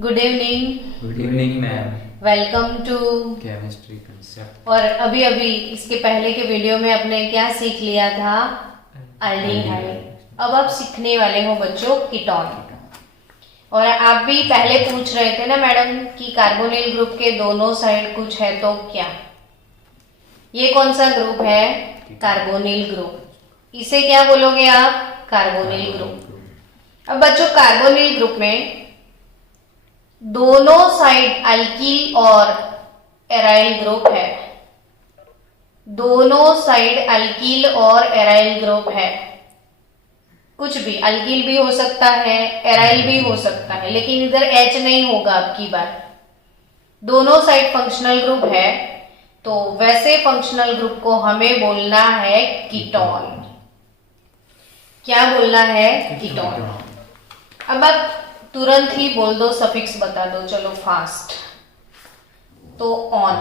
Good evening. Good evening ma'am. Welcome to chemistry concept. और अभी अभी इसके पहले के वीडियो में आपने क्या सीख लिया था? अल्डिहाइड। अब आप सीखने वाले हो बच्चों कीटोन। और आप भी पहले पूछ रहे थे ना मैडम कि कार्बोनिल ग्रुप के दोनों साइड कुछ है तो क्या? ये कौन सा ग्रुप है? Carbonyl group. इसे क्या बोलोगे आप? Carbonyl group. अब बच्चों कार्बोनिल ग्रुप में दोनों साइड अल्कील और एराइल ग्रुप है। दोनों साइड अल्कील और एराइल ग्रुप है। कुछ भी अल्कील भी हो सकता है, एराइल भी हो सकता है, लेकिन इधर H नहीं होगा अब की बार। दोनों साइड फंक्शनल ग्रुप है, तो वैसे फंक्शनल ग्रुप को हमें बोलना है कीटोन। क्या बोलना है? कीटोन। अब आप तुरंत ही बोल दो, सफिक्स बता दो, चलो फास्ट। तो ऑन,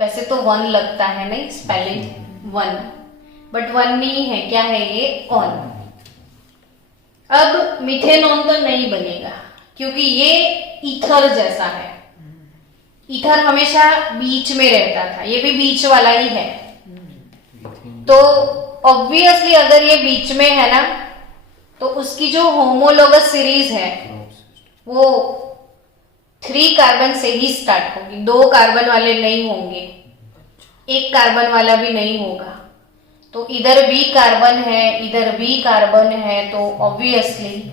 वैसे तो वन लगता है नहीं, स्पेलिंग वन, बट वन नहीं है, क्या है ये? ऑन। अब मिथेनॉन तो नहीं बनेगा क्योंकि ये ईथर जैसा है। ईथर हमेशा बीच में रहता था, ये भी बीच वाला ही है। तो ऑब्वियसली अगर ये बीच में है ना, तो उसकी जो होमोलोगस सीरीज है वो 3 कार्बन से ही स्टार्ट होगी। 2 कार्बन वाले नहीं होंगे, 1 कार्बन वाला भी नहीं होगा। तो इधर भी कार्बन है, इधर भी कार्बन है, तो ऑब्वियसली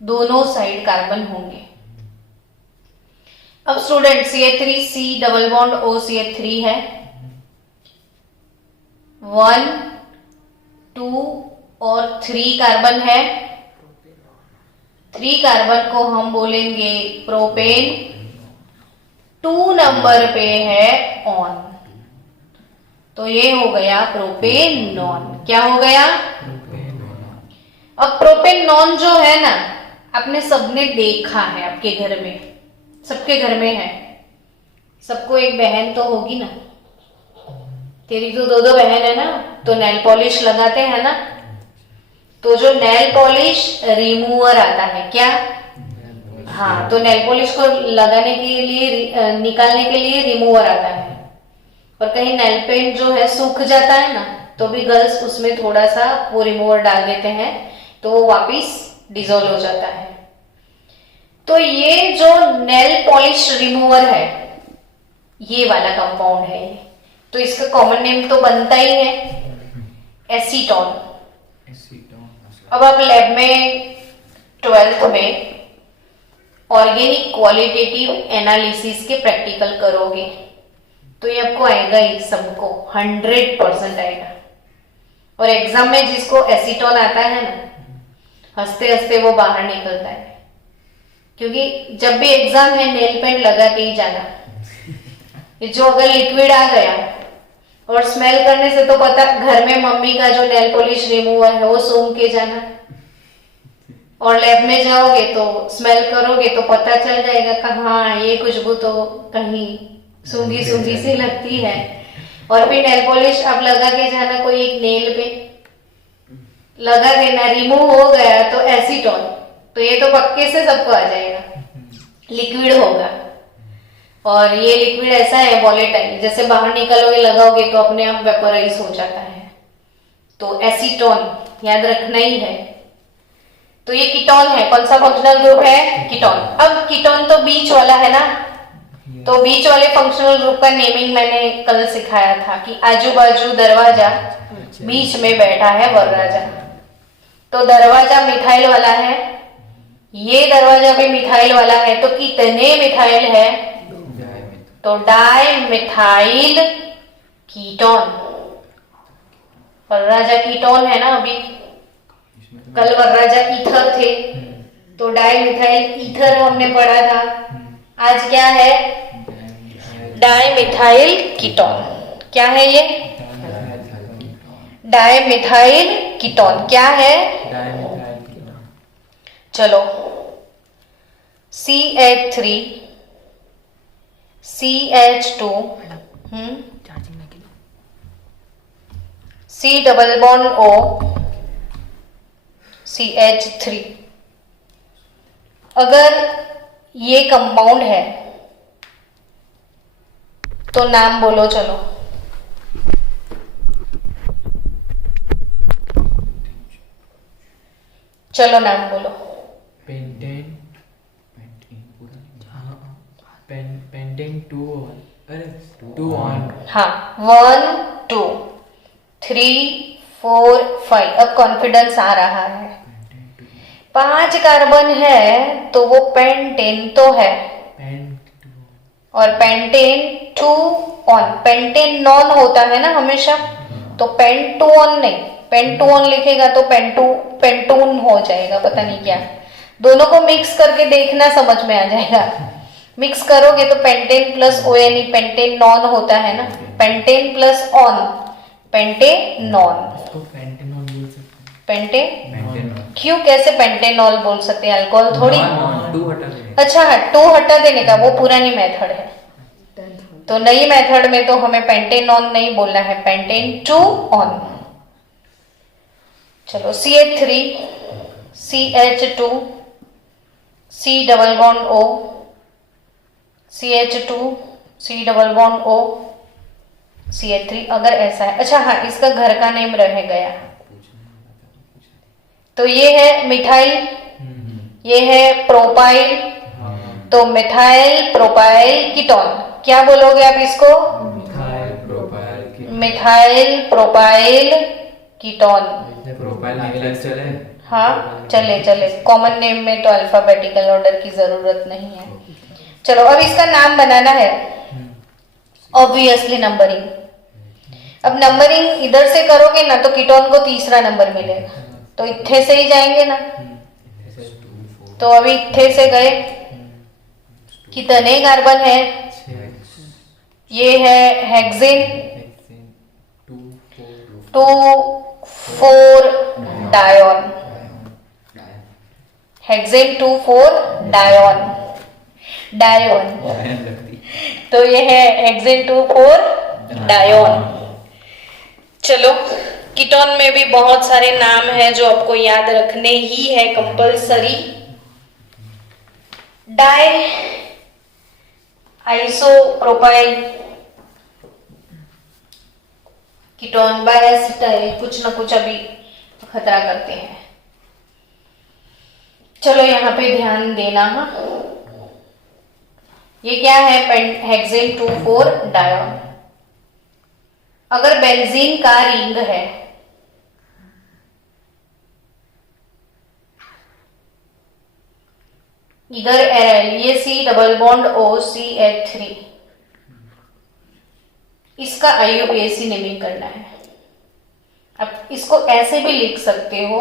दोनों साइड कार्बन होंगे। अब student CH3C double bond OCH3 है, 1 2 और 3 कार्बन है। 3 कार्बन को हम बोलेंगे प्रोपेन। 2 नंबर पे है ऑन, तो ये हो गया प्रोपेन नॉन। क्या हो गया? अब प्रोपेन नॉन जो है ना, आपने सबने देखा है, आपके घर में, सबके घर में है। सबको एक बहन तो होगी ना, तेरी तो 2 बहन है ना, तो नेल पॉलिश लगाते हैं ना, तो जो नेल पॉलिश रिमूवर आता है, क्या? हाँ, तो नेल पॉलिश को लगाने के लिए, निकालने के लिए रिमूवर आता है। और कहीं नेल पेंट जो है सूख जाता है ना, तो भी गर्ल्स उसमें थोड़ा सा वो रिमूवर डाल देते हैं, तो वो वापिस डिसॉल्व हो जाता है। तो ये जो नेल पॉलिश रिमूवर है, ये वाला कंपाउंड है। तो इसका कॉमन नेम तो बनता ही है एसीटोन। अब आप लैब में 12th में ऑर्गेनिक क्वालिटेटिव एनालिसिस के प्रैक्टिकल करोगे, तो ये आपको आएगा ही, सबको 100% आएगा। और एग्जाम में जिसको एसीटोन आता है ना, हंसते हंसते वो बाहर निकलता है, क्योंकि जब भी एग्जाम है नेल पेंट लगा के ही जाना। ये जो अगर लिक्विड आ गया और स्मेल करने से तो पता, घर में मम्मी का जो नेल पॉलिश रिमूवर है वो सूंघ के जाना, और लैब में जाओगे तो स्मेल करोगे तो पता चल जाएगा कि हाँ ये खुशबू तो कहीं सूंघी सूंघी सी लगती है। और फिर नेल पॉलिश अब लगा के जाना, कोई एक नेल पे लगा देना, रिमूव हो गया तो एसीटोन, तो ये तो पक्के से सबको आ जाएगा, लिक्विड होगा। और ये लिक्विड ऐसा है वॉलेटाइल, जैसे बाहर निकलोगे लगाओगे तो अपने आप वेपोराइज हो जाता है। तो एसीटोन याद रखना ही है। तो ये कीटोन है। कौन सा फंक्शनल ग्रुप है? कीटोन। अब कीटोन तो बीच वाला है ना, तो बीच वाले फंक्शनल ग्रुप का नेमिंग मैंने कल सिखाया था कि आजू बाजू दरवाजा, बीच में बैठा है वरराजा। तो दरवाजा मिथाइल वाला है, ये दरवाजा भी मिथाइल वाला है, तो कितने मिथाइल है? तो डाई मिथाइल कीटोन। वरराजा कीटोन है ना, अभी कल वरराजा ईथर थे, तो डाई मिथाइल ईथर हमने पढ़ा था। आज क्या है? Di methyl ketone. क्या है ये? Di methyl ketone. क्या है? चलो, CH3 CH2 C double bond O CH3 अगर ये कंपाउंड है तो नाम बोलो चलो। चलो नाम बोलो। पेंटेन पेंटेन टू ऑन, अरे टू ऑन। हाँ, 1 2 3 4 5। अब कॉन्फिडेंस आ रहा है। 5 कार्बन है तो वो पेंटेन तो है, और पेंटेन 2 ऑन। पेंटेन नॉन होता है ना हमेशा, तो पेंटून नहीं, पेंटून लिखेगा तो पेंटून हो जाएगा, पता नहीं क्या। दोनों को मिक्स करके देखना, समझ में आ जाएगा। मिक्स करोगे तो pentane plus on, pentane non होता है ना, पेंटेन प्लस ऑन, पेंटेनॉन। इसको पेंटेनॉल बोल सकते हैं। पेंटेनॉल। क्यों, कैसे पेंटेनॉल बोल सकते हैं? अल्कोहल थोड़ी। टू हटा देने। अच्छा हाँ, 2 हटा देने का वो पुरानी मेथड है। तो नई मेथड में तो हमें पेंटेनॉन नहीं बोलना है, पेंटेन 2 ऑन। चलो CH3 CH2 C double bond O, CH2 C double bond O, CH3। अगर ऐसा है, अच्छा हाँ, इसका घर का नेम रह गया। तो ये है मिथाइल, ये है प्रोपाइल, तो मिथाइल प्रोपाइल कीटोन। क्या बोलोगे आप इसको? Methyl propyl ketone. प्रोफाइल अलग चले। हाँ चले चले, कॉमन नेम में तो अल्फाबेटिकल ऑर्डर की जरूरत नहीं है। चलो अब इसका नाम बनाना है, ऑब्वियसली नंबरिंग। अब नंबरिंग इधर से करोगे ना तो कीटोन को तीसरा नंबर मिलेगा, तो इत्थे से ही जाएंगे ना। तो अभी इत्थे से गए, कितने कार्बन है? ये है हेक्सेन 2 4 डायोन, हेक्सेन 2 4 डायोन, डायोन। तो ये है हेक्सेन 2 4 डायोन। चलो, कीटोन में भी बहुत सारे नाम हैं जो आपको याद रखने ही है कंपलसरी। डाई आइसोप्रोपाइल कीटोन, बायएसिटाइल, कुछ ना कुछ अभी खतरा करते हैं। चलो यहाँ पे ध्यान देना। हाँ, ये क्या है? हेक्सेन 2 4 डायोन। अगर बेंजीन का रिंग है, इधर एराइल, ये C double bond O CH3, इसका IUPAC नेमिंग करना है। अब इसको ऐसे भी लिख सकते हो,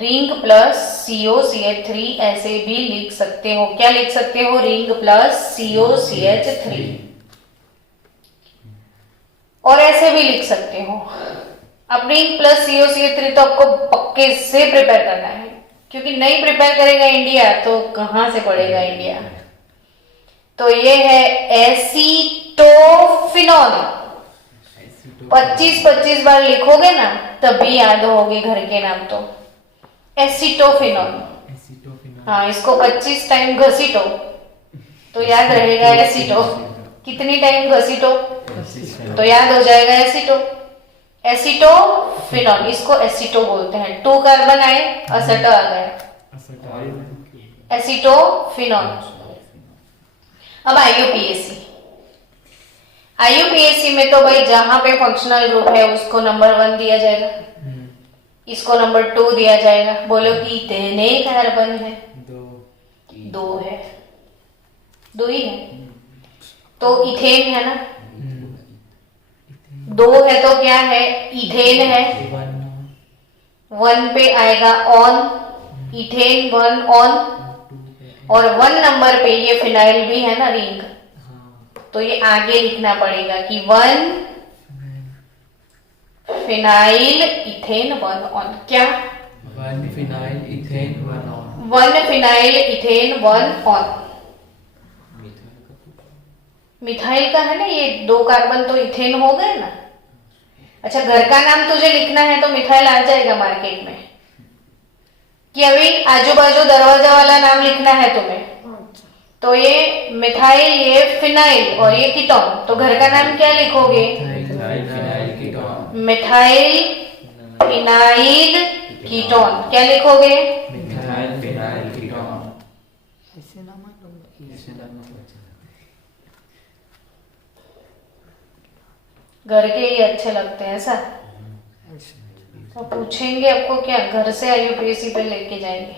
रिंग प्लस COCH3, ऐसे भी लिख सकते हो। क्या लिख सकते हो? रिंग प्लस COCH3, और ऐसे भी लिख सकते हो। अब रिंग प्लस COCH3 तो आपको पक्के से प्रिपेयर करना है, क्योंकि नहीं प्रिपेयर करेगा इंडिया तो कहां से पढ़ेगा इंडिया। तो ये है एसीटोफिनॉल। 25-25 बार लिखोगे ना तभी याद होगी घर के नाम। तो एसीटोफिनॉल, हाँ, इसको 25 टाइम घसीटो तो याद रहेगा एसीटो। कितनी टाइम घसीटो तो याद हो जाएगा एसीटो। एसीटोफिनॉल, इसको एसीटो बोलते हैं। 2 कार्बन आए, असेटो आ गया, एसीटोफिनॉल। अब IUPAC, IUPAC में तो भाई जहां पे फंक्शनल ग्रुप है उसको नंबर 1 दिया जाएगा, इसको नंबर 2 दिया जाएगा। बोलो कि इतने कार्बन है? 2 है, 2 ही है। तो इथेन है ना, 2 है तो क्या है? इथेन है। 1 पे आएगा ऑन, इथेन 1 ऑन, और 1 नंबर पे ये फिनाइल भी है ना, रिंग। तो ये आगे लिखना पड़ेगा कि 1 फिनाइल इथेन 1 ऑन। क्या? 1 phenyl ethane 1 one. 1 phenyl ethane 1 on. Methyl का है ना, ये 2 कार्बन तो इथेन हो गए ना। अच्छा, घर का नाम तुझे लिखना है तो मिथाइल आ जाएगा मार्केट में। कि अभी आजू बाजू दरवाजा वाला नाम लिखना है तुम्हें, तो ये मिथाइल, ये फिनाइल और ये कीटोन, तो घर का नाम क्या लिखोगे? Phenyl ketone. Methyl phenyl ketone. क्या लिखोगे? Methyl phenyl ketone. ऐसे नाम ऐसे नाम है। घर के ही अच्छे लगते हैं ऐसा? तो पूछेंगे आपको क्या, घर से IUPAC पे लेके जाएंगे।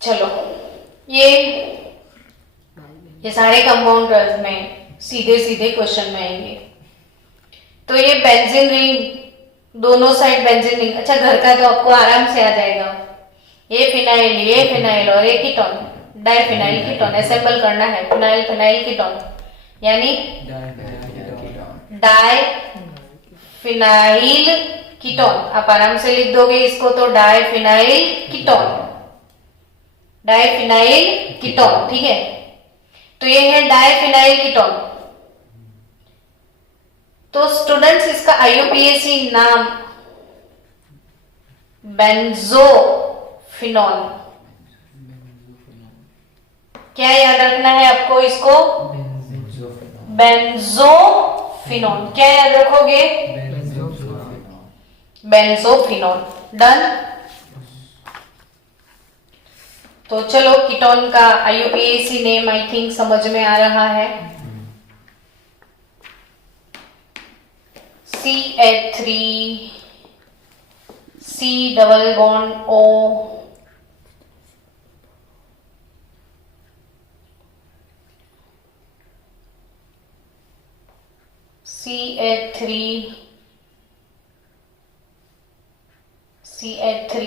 चलो, ये सारे कंपाउंडर्स में सीधे सीधे क्वेश्चन में आएंगे। तो ये बेंजीन रिंग, दोनों साइड बेंजीन रिंग, अच्छा घर का तो आपको आराम से आ जाएगा। ये फिनाइल और ये कीटोन, डाइफिनाइल कीटोन असेंबल करना है। फिनाइल फिनाइल कीटोन यानी डाई फिनाइल कीटोन। आप आराम से लिख दोगे इसको, तो di phenyl ketone, di phenyl ketone, ठीक है। तो ये है डाई फिनाइल कीटोन। तो स्टूडेंट्स इसका IUPAC नाम बेंजोफिनॉल। क्या याद रखना है आपको इसको? बेंजोफिनॉल। क्या याद रखोगे? बेंजोफिनॉल। डन। तो चलो, कीटोन का IUPAC नेम आई थिंक समझ में आ रहा है। CH3 C double bond O, CH3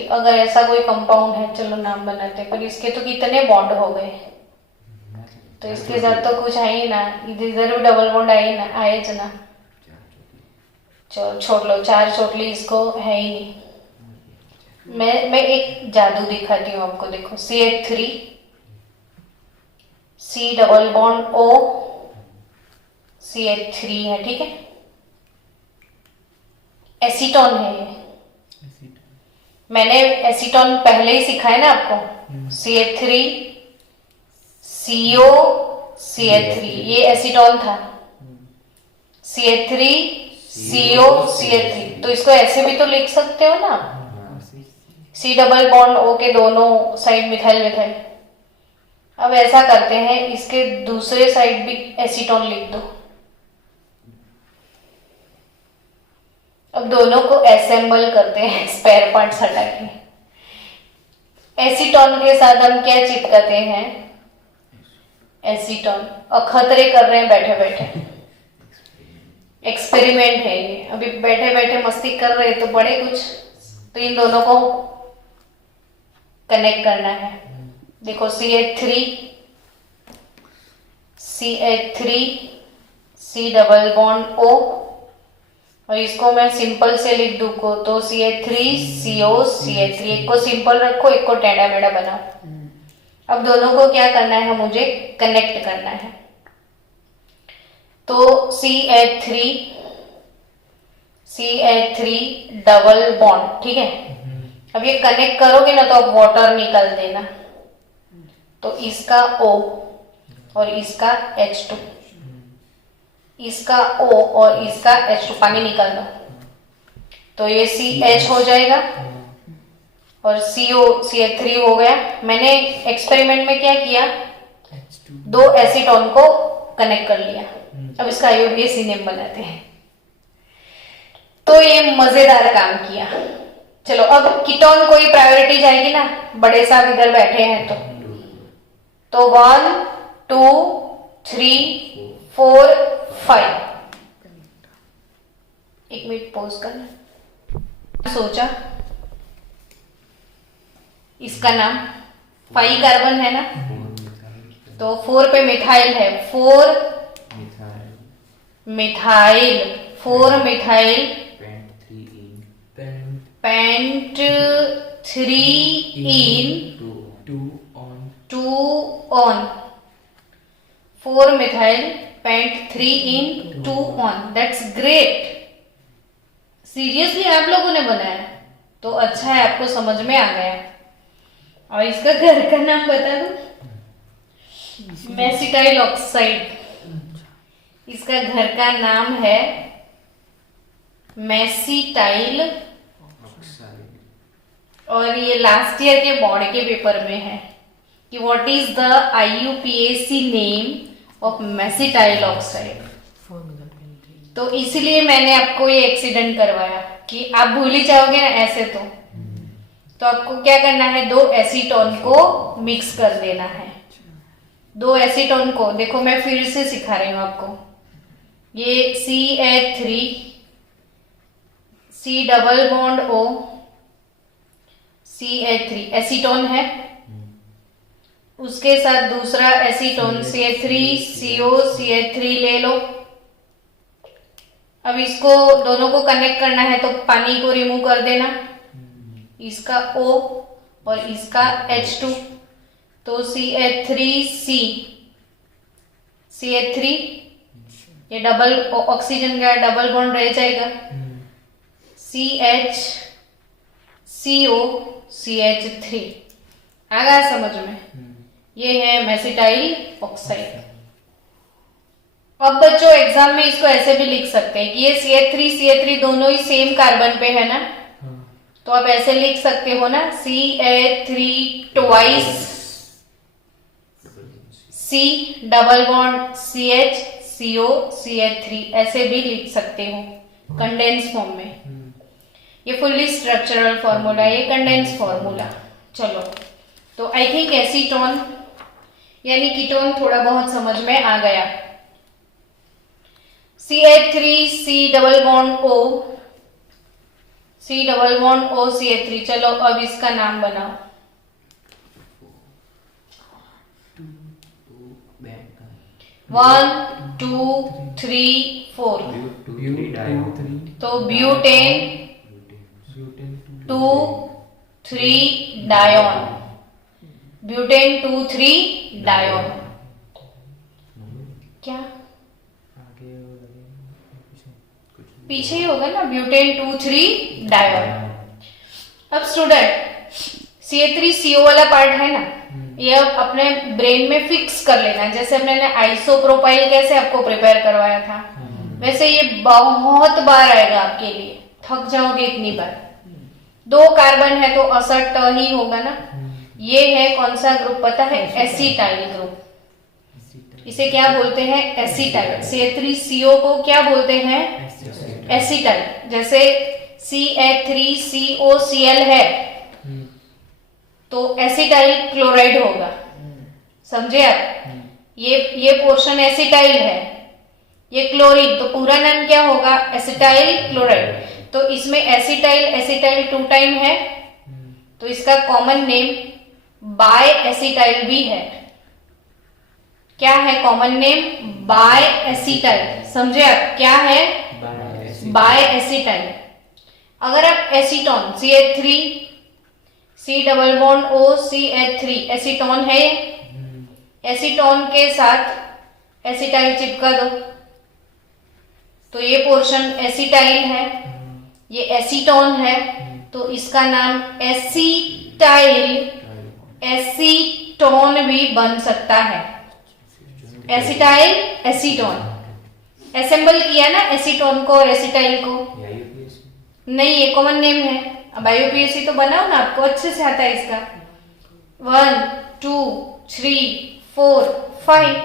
अगर ऐसा कोई कंपाउंड है, चलो नाम बनाते हैं, पर इसके तो कितने बॉन्ड हो गए, तो इसके साथ तो कुछ है ही ना, इधर भी डबल बॉन्ड आए ना। चलो छोड़ लो, 4 चोटली इसको है ही नहीं। मैं एक जादू दिखाती हूँ आपको, देखो CH3 C double bond O CH3 है, ठीक है। एसीटोन है ये, मैंने एसीटोन पहले ही सिखाया ना आपको। CH3 CO CH3 ये एसीटोन था। CH3 CO CH3, तो इसको ऐसे भी तो लिख सकते हो ना, C डबल बॉन्ड O के दोनों साइड मिथाइल मिथाइल। अब ऐसा करते हैं, इसके दूसरे साइड भी एसीटोन लिख दो। अब दोनों को असेंबल करते हैं, स्पेयर पार्ट्स हटा के। एसीटोन के साथ हम क्या चिपकाते हैं? एसीटोन। और खतरे कर रहे हैं बैठे बैठे, एक्सपेरिमेंट है ये, अभी बैठे बैठे मस्ती कर रहे हैं तो बड़े कुछ, तो इन दोनों को कनेक्ट करना है। देखो CH3 C double bond O, और इसको मैं सिंपल से लिख दूँ को, तो CH3 CO CH3, एक को सिंपल रखो, एक को टेढ़ा मेढ़ा बनाओ। अब दोनों को क्या करना है, मुझे कनेक्ट करना है। तो CH3 डबल बॉन्ड, ठीक है। अब ये कनेक्ट करोगे ना तो अब वाटर निकल देना, तो इसका O और इसका H2, इसका O और इसका H2, पानी निकाल दो, तो ये CH हो जाएगा और CO CH3 हो गया। मैंने एक्सपेरिमेंट में क्या किया, दो एसीटोन को कनेक्ट कर लिया। अब इसका IUPAC नेम बनाते हैं। तो ये मजेदार काम किया। चलो, अब कीटोन को ही प्रायोरिटी जाएगी ना, बड़े साहब इधर बैठे हैं तो 1 2 3 4 5। एक मिनट पॉज करना। सोचा इसका नाम 5 कार्बन है ना, तो 4 पे मिथाइल है, 4 methyl paint 3 in 2 on 4 methyl paint 3 in 2 on. That's great. Seriously आप लोगों ने बनाया? तो अच्छा है, आपको समझ में आ गया। और इसका घर का नाम बता दो, मेसिटाइल ऑक्साइड। इसका घर का नाम है मेसिटाइल, और ये लास्ट ईयर के बोर्ड के पेपर में है कि what is the IUPAC name of mesityl oxide. तो इसलिए मैंने आपको ये एक्सीडेंट करवाया कि आप भूल ही जाओगे ना ऐसे। तो आपको क्या करना है, 2 एसीटोन को मिक्स कर देना है। 2 एसीटोन को देखो, मैं फिर से सिखा रही हूँ आपको। ये CH3 C double bond O CH3 acetone है, उसके साथ दूसरा एसीटोन CH3CO CH3 ले लो। अब इसको दोनों को कनेक्ट करना है तो पानी को रिमूव कर देना, इसका O और इसका H2। तो CH3C CH3, ये डबल ऑक्सीजन का डबल बॉन्ड रह जाएगा, CHCO CH3। आ गया समझ में? ये है मेसिटाइल ऑक्साइड। अब बच्चों एग्जाम में इसको ऐसे भी लिख सकते हैं कि ये CH3 दोनों ही सेम कार्बन पे है ना, तो आप ऐसे लिख सकते हो ना, CH3 twice C double bond CHCO CH3, ऐसे भी लिख सकते हो कंडेंस फॉर्म में। ये फुल्ली स्ट्रक्चरल फॉर्मूला, ये कंडेंस फॉर्मूला। चलो, तो आई थिंक एसीटोन यानी कीटोन थोड़ा बहुत समझ में आ गया। CH3C double bond O C double bond O CH3। चलो अब इसका नाम बनाओ। वन टू थ्री फोर, तो ब्यूटेन 2,3 डायोन, ब्यूटेन 2,3 डायोन। क्या पीछे ही होगा ना, ब्यूटेन 2,3 डायोन। अब स्टूडेंट CH3CO वाला पार्ट है ना, ये अब अपने ब्रेन में फिक्स कर लेना। जैसे हमने आइसोप्रोपाइल कैसे आपको प्रिपेयर करवाया था, वैसे ये बहुत बार आएगा आपके लिए, थक जाओगे इतनी बार। 2 कार्बन है तो असट ही होगा ना। ये है कौन सा ग्रुप पता है? Acetyl group. इसे क्या बोलते हैं? एसिटाइल। CH3CO को क्या बोलते हैं? एसिटाइल। जैसे CH3COCl है तो एसिटाइल क्लोराइड होगा, समझे आप? ये पोर्शन एसिटाइल है, ये क्लोरीन, तो पूरा नाम क्या होगा? Acetyl chloride. तो इसमें एसिटाइल 2 टाइम है, तो इसका कॉमन नेम बाय एसिटाइल भी है। क्या है कॉमन नेम? Bye acetyl. समझे आप? क्या है? Biacetyl. अगर आप acetone CH3 C double bond O CH3 acetone है, एसीटोन के साथ एसिटाइल चिपका दो तो ये पोर्शन एसिटाइल है, ये एसीटोन है, तो इसका नाम एसीटोन भी बन सकता है। Acetyl acetone. असेंबल किया ना एसीटोन को और एसिटाइल को? नहीं, ये कॉमन नेम है। अब IUPAC तो बनाओ ना, आपको अच्छे से आता है इसका। 1 2 3 4 5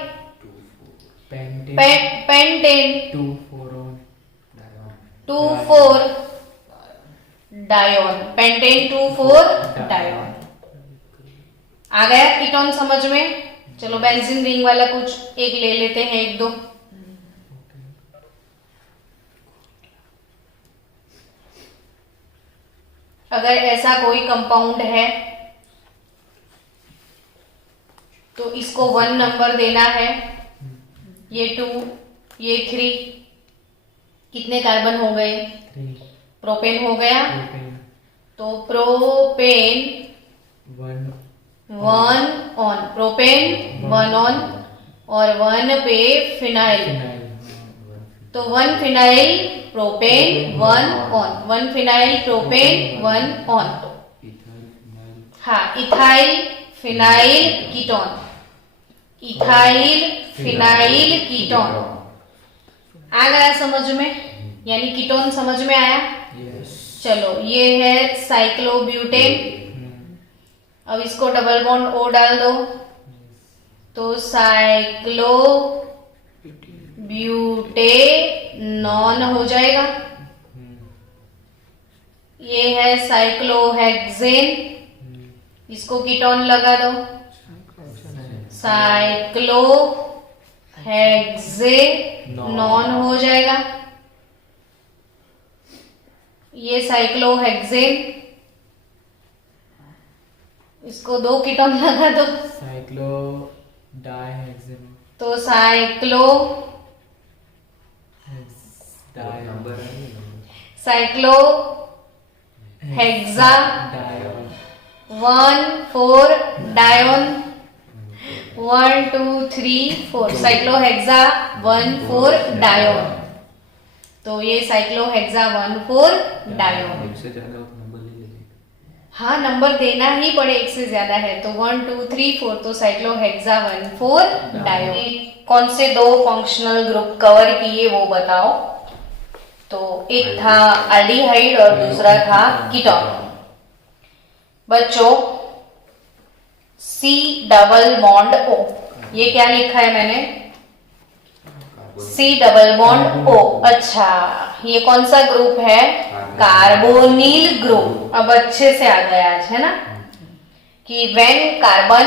पेंटेन 2,4 डायोन, पेंटेन 2,4 डायोन। आ गया कीटोन समझ में? चलो बेंजीन रिंग वाला कुछ एक ले लेते हैं, 1 2। अगर ऐसा कोई कंपाउंड है तो इसको 1 नंबर देना है, ये 2 ये 3। कितने कार्बन हो गए? प्रोपेन हो गया, तो प्रोपेन 1 ऑन, प्रोपेन 1 ऑन और 1 पे फिनाइल तो 1 phenyl propane 1 one, 1 phenyl propane 1 one. हाँ, ethyl phenyl ketone, ethyl phenyl ketone. आ गया समझ में, यानी कीटोन समझ में आया। चलो, ये है साइक्लोब्यूटेन। अब इसको डबल बॉन्ड ओ डाल दो, तो साइक्लो ब्यूटेनॉन हो जाएगा। ये है साइक्लोहेक्सेन, इसको कीटोन लगा दो, साइक्लोहेक्सेनॉन हो जाएगा। ये साइक्लोहेक्सेन, इसको 2 कीटोन लगा दो, साइक्लो डाइहेक्सेन, तो साइक्लो साइक्लो हेक्सा 1 4 डायोन 1 2 3 4 साइक्लोहेक्सा 1 4 डायोन। तो ये साइक्लोहेक्सा 1 4 डायोन। एक से ज्यादा हो तो नंबर ले लेंगे। हाँ, नंबर देना ही पड़े, एक से ज्यादा है तो 1 2 3 4, तो साइक्लोहेक्सा 1 4 डायोन। कौन से 2 फंक्शनल ग्रुप कवर किए वो बताओ। तो एक था एल्डिहाइड और दूसरा था कीटोन। बच्चों, C डबल बॉन्ड O, ये क्या लिखा है मैंने, C डबल बॉन्ड O। अच्छा, ये कौन सा ग्रुप है, कार्बोनिल ग्रुप। अब अच्छे से आ गया आज, है ना, कि when carbon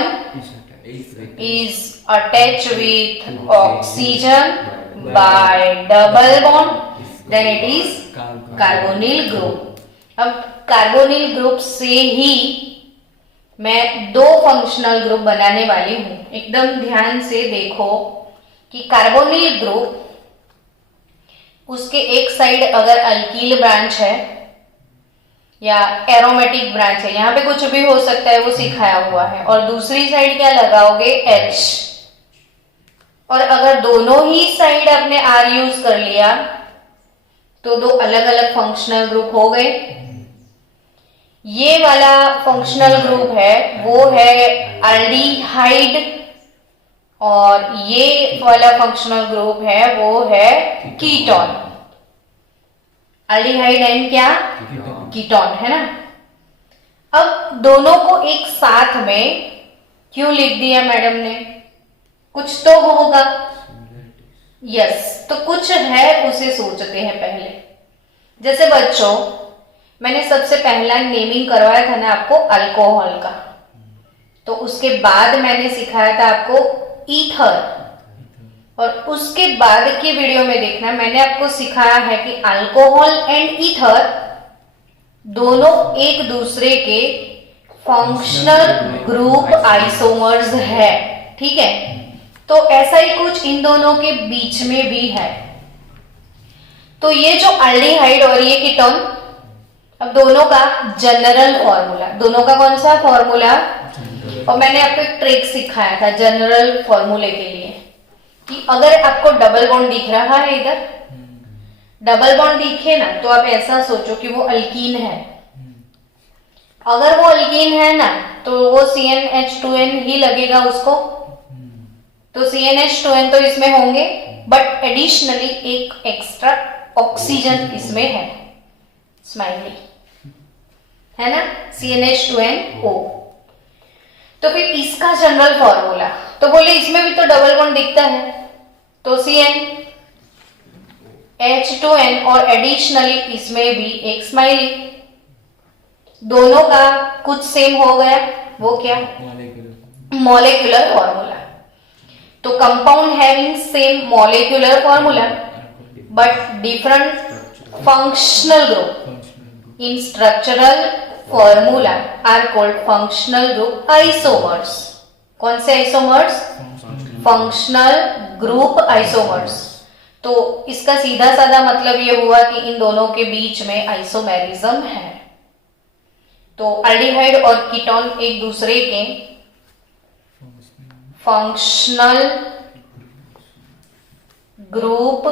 is attached with oxygen by double bond then it is carbonyl group। अब कार्बोनिल ग्रुप से ही मैं 2 फंक्शनल ग्रुप बनाने वाली हूं। एकदम ध्यान से देखो कि कार्बोनिल ग्रुप, उसके एक साइड अगर अल्कील ब्रांच है या एरोमेटिक ब्रांच है, यहां पे कुछ भी हो सकता है, वो सिखाया हुआ है, और दूसरी साइड क्या लगाओगे, H। और अगर दोनों ही साइड आपने R यूज कर लिया तो 2 अलग अलग फंक्शनल ग्रुप हो गए। ये वाला फंक्शनल ग्रुप है वो है एल्डिहाइड, और ये वाला फंक्शनल ग्रुप है वो है कीटोन। एल्डिहाइड एंड क्या, कीटोन, है ना। अब दोनों को एक साथ में क्यों लिख दिया मैडम ने, कुछ तो होगा। यस, तो कुछ है उसे सोचते हैं पहले। जैसे बच्चों, मैंने सबसे पहला नेमिंग करवाया था ना आपको अल्कोहल का, तो उसके बाद मैंने सिखाया था आपको ईथर, और उसके बाद की वीडियो में देखना, मैंने आपको सिखाया है कि अल्कोहल एंड ईथर दोनों एक दूसरे के फंक्शनल ग्रुप आइसोमर्स है, ठीक है। तो ऐसा ही कुछ इन दोनों के बीच में भी है। तो ये जो एल्डिहाइड और ये कीटोन, अब दोनों का जनरल फॉर्मूला, दोनों का कौन सा फॉर्मूला, और मैंने आपको एक ट्रिक सिखाया था जनरल फॉर्मूले के लिए, कि अगर आपको डबल बॉन्ड दिख रहा है, इधर डबल बॉन्ड दिखे ना, तो आप ऐसा सोचो कि वो अल्कीन है। अगर वो अल्कीन है ना, तो वो CnH2n ही लगेगा उसको, तो CnH2n तो इसमें होंगे, बट एडिशनली एक एक्स्ट्रा ऑक्सीजन इसमें है, स्माइली, है ना, CnH2nO। तो फिर इसका जनरल फॉर्मूला, तो बोले इसमें भी तो डबल बॉन्ड दिखता है, तो CnH2n और एडिशनली इसमें भी एक स्माइली, दोनों का कुछ सेम हो गया, वो क्या, मॉलिक्यूलर फॉर्मूला। तो compound having same molecular formula but different functional group in structural formula are called functional group isomers. कौन से आइसोमर्स, फंक्शनल ग्रुप आइसोमर्स। तो इसका सीधा साधा मतलब ये हुआ कि इन दोनों के बीच में आइसोमेरिज्म है। तो एल्डिहाइड और कीटोन एक दूसरे के फंक्शनल ग्रुप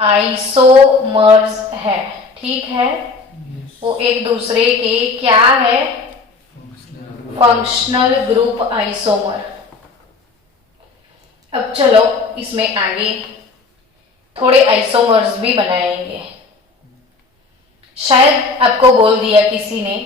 आइसोमर्स है, ठीक है। वो एक दूसरे के क्या है, फंक्शनल ग्रुप आइसोमर। अब चलो इसमें आगे थोड़े आइसोमर्स भी बनाएंगे। शायद आपको बोल दिया किसी ने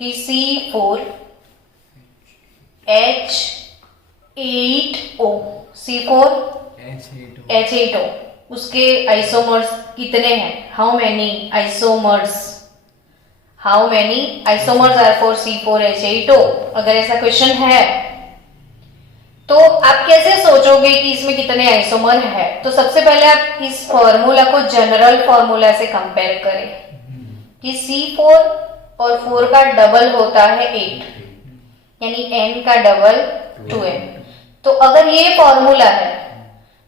कि C4H8O, C4H8O उसके आइसोमर्स कितने हैं, how many isomers are for C4H8O। अगर ऐसा क्वेश्चन है तो आप कैसे सोचोगे कि इसमें कितने आइसोमर है। तो सबसे पहले आप इस फॉर्मूला को जनरल फॉर्मूला से कंपेयर करें कि C4 और 4 का डबल होता है 8, यानी N का डबल 2N। तो अगर ये फॉर्मूला है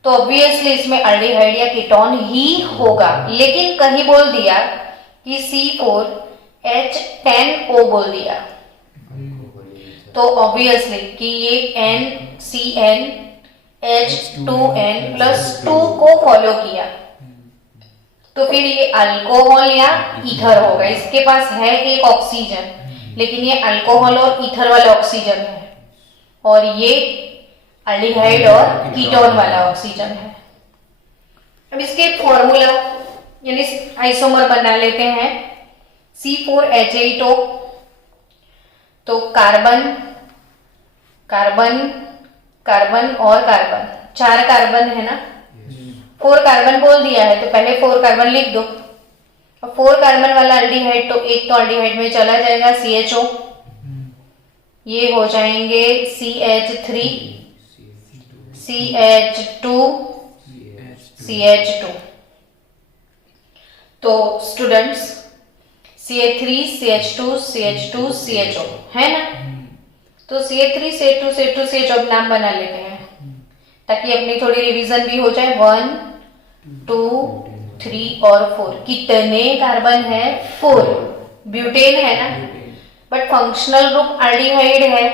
तो ऑब्वियसली इसमें अल्डिहाइड या कीटोन ही होगा, लेकिन कहीं बोल दिया कि C4H10O बोल दिया, तो ऑब्वियसली कि ये NCnH2n प्लस 2 को फॉलो किया, तो फिर ये अल्कोहल या ईथर होगा। इसके पास है एक ऑक्सीजन, लेकिन ये अल्कोहल और ईथर वाला ऑक्सीजन है, और ये अल्डिहाइड और कीटोन वाला ऑक्सीजन है। अब इसके फॉर्मूला यानी आइसोमर बना लेते हैं। C4H8O, तो कार्बन कार्बन कार्बन और कार्बन, 4 कार्बन है ना, 4 कार्बन बोल दिया है तो पहले 4 कार्बन लिख दो। अब 4 कार्बन वाला अल्डिहाइड तो एक तो अल्डिहाइड में चला जाएगा CHO, ये हो जाएंगे CH3 CH2 CH2। तो students CH3 CH2 CH2 CHO है ना, तो CH3 CH2 CH2 CHO नाम बना लेते हैं ताकि अपनी थोड़ी रिवीजन भी हो जाए। 1 2 3 और 4 कितने कार्बन है, 4। ब्यूटेन है ना, बट फंक्शनल ग्रुप अल्डिहाइड है,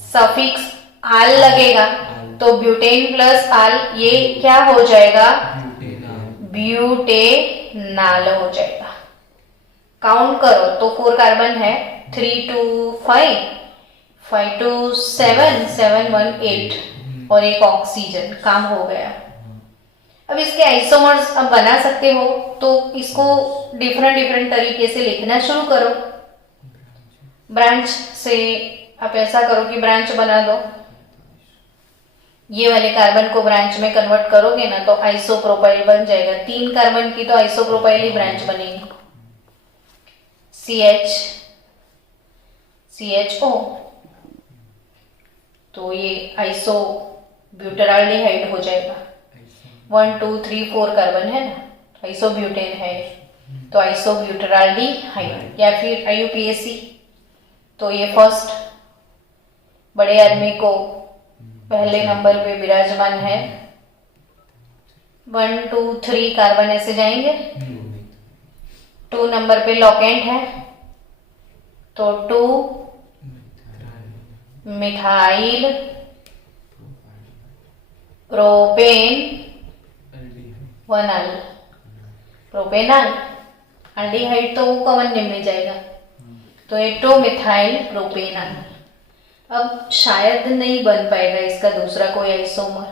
सफिक्स आल लगेगा तो ब्यूटेन प्लस आल ये क्या हो जाएगा, ब्यूटेनाल हो जाएगा। काउंट करो तो 4 कार्बन है, 3 2 5 5 2 7 7 1 8 और एक ऑक्सीजन, काम हो गया। अब इसके आइसोमर्स अब बना सकते हो तो इसको डिफरेंट तरीके से लिखना शुरू करो। ब्रांच से आप ऐसा करो कि ब्रांच बना दो, ये वाले कार्बन को ब्रांच में कन्वर्ट करोगे ना तो आइसोप्रोपाइल बन जाएगा। 3 कार्बन की तो आइसोप्रोपाइल ही ब्रांच बनेगी। CH CHO, तो ये आइसो ब्यूटराल्डिहाइड हो जाएगा। 1 2 3 4 कार्बन है ना, आइसो ब्यूटेन है तो आइसो ब्यूटराल्डिहाइड या फिर IUPAC। तो ये फर्स्ट बड़े आदमी को पहले नंबर पे विराजमान है। 1 2 3 कार्बन ऐसे जाएंगे, 2 नंबर पे लॉकेंट है तो 2 मिथाइल प्रोपेन 1 अल प्रोपेनल अल्डिहाइड तो वो कॉमन नेम में जाएगा तो ये 2 मिथाइल प्रोपेनल। अब शायद नहीं बन पाएगा इसका दूसरा कोई आइसोमर,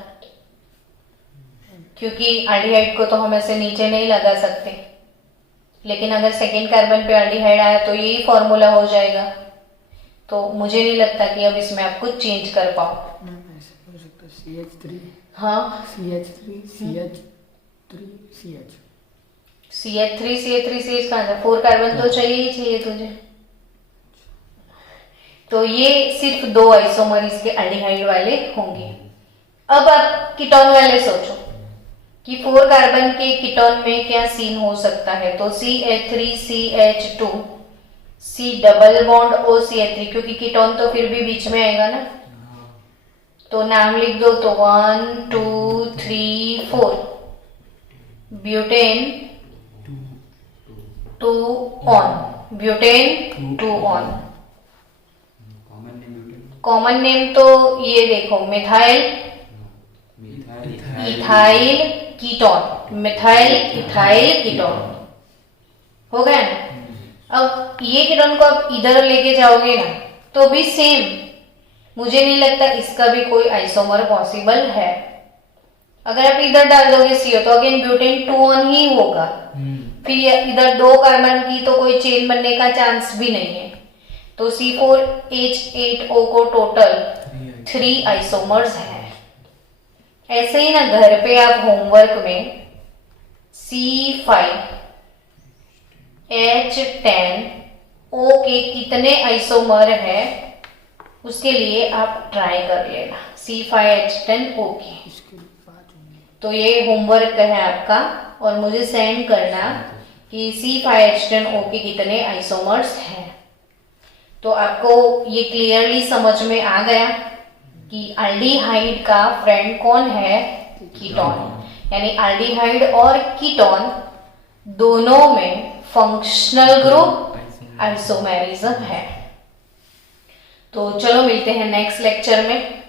क्योंकि अल्डिहाइड को तो हम ऐसे नीचे नहीं लगा सकते, लेकिन अगर सेकेंड कार्बन पे अल्डिहाइड आया तो यही फॉर्मूला हो जाएगा। तो मुझे नहीं लगता कि अब इसमें आप कुछ चेंज कर पाओ। ऐसे हो सकता है CH3 हाँ CH3 CH3 CH CH3 CH कहाँ था, 4 कार्बन तो चाहिए ही चाहिए तुझे। तो ये सिर्फ 2 आइसोमर इसके अल्डिहाइड वाले होंगे। अब आप कीटोन वाले सोचो कि 4 कार्बन के कीटोन में क्या सीन हो सकता है। तो CH3CH2 C double bond OCH3, क्योंकि कीटोन तो फिर भी बीच में आएगा ना, तो नाम लिख दो। तो 1 2 3 4 butane 2 on, butane 2 on. Common name तो ये देखो, methyl ethyl ketone, methyl ethyl ketone हो गया ना। अब ये कीटोन को आप इधर लेके जाओगे ना तो भी सेम, मुझे नहीं लगता इसका भी कोई आइसोमर पॉसिबल है। अगर आप इधर डाल दोगे CO तो अगेन ब्यूटेन 2 ऑन ही होगा, फिर इधर 2 कार्बन की तो कोई चेन बनने का चांस भी नहीं है। तो C4H8O को टोटल 3 आइसोमर्स हैं। ऐसे ही ना घर पे आप होमवर्क में C5H10O के कितने आइसोमर है उसके लिए आप ट्राई कर लेना, C5H10O के। तो ये होमवर्क है आपका और मुझे सेंड करना कि C5H10O के कितने आइसोमर्स हैं। तो आपको ये क्लियरली समझ में आ गया कि एल्डिहाइड का फ्रेंड कौन है, कीटोन। यानी एल्डिहाइड और कीटोन दोनों में फंक्शनल ग्रुप आइसोमेरिज्म है। तो चलो मिलते हैं नेक्स्ट लेक्चर में।